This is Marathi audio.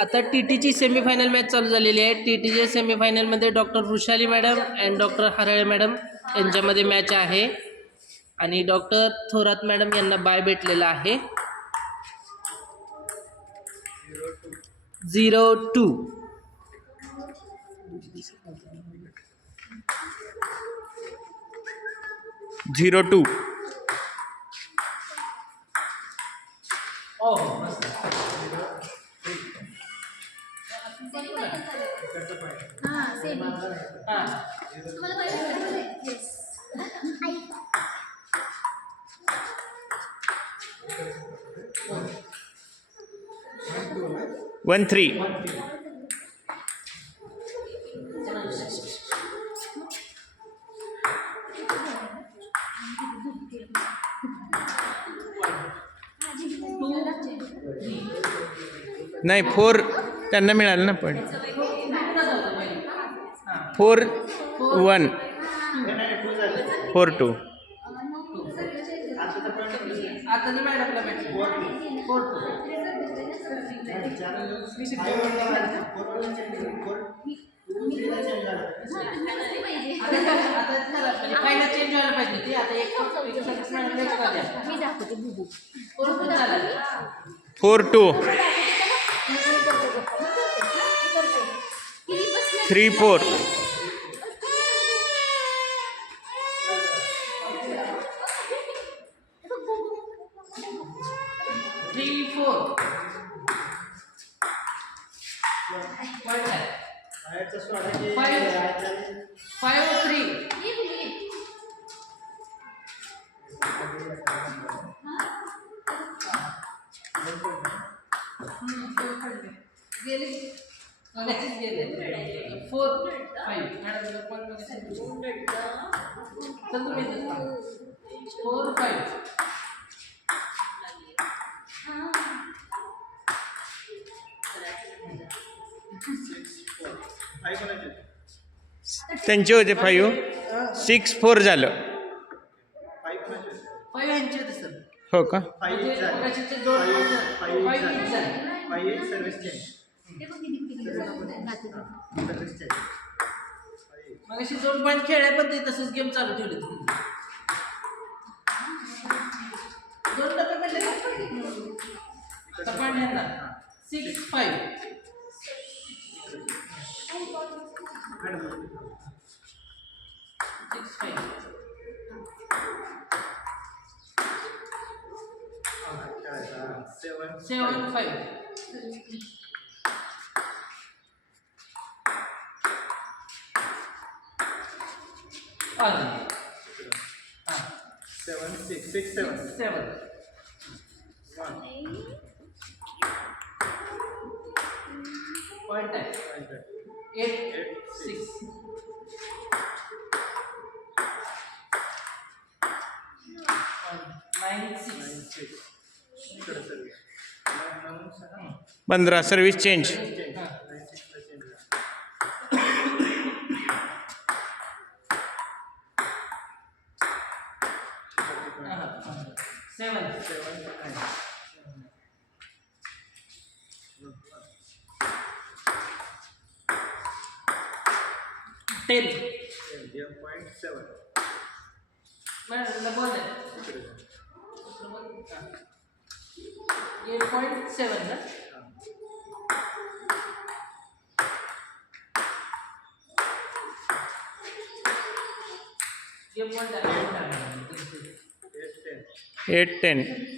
आता टी टीची सेमीफायनल मॅच चालू झालेली आहे. टी टीच्या सेमीफायनलमध्ये doctor Vrushali madam and doctor Harale madam यांच्यामध्ये मॅच आहे आणि डॉक्टर थोरात मॅडम यांना बाय भेटलेला आहे. 0-2. Zero two. One three. नाही 4 त्यांना मिळालं ना पण 4-1 4-2. चेंज व्हायला पाहिजे. आता एक 4-2 3-4. 3-4. 5-3. त्यांचे होते 5. 6-4 झालं. 5 यांचे होते सर. हो का? मग अशी 2 पॉईंट खेळले पण ते तसंच गेम चालू ठेवले. 2 टप्पे पडले का? 6-5. 7-5. 7-6. 8-6. 9-6. 15. Service change. 10. 8.7 ना? गेम 8-10. 8-10.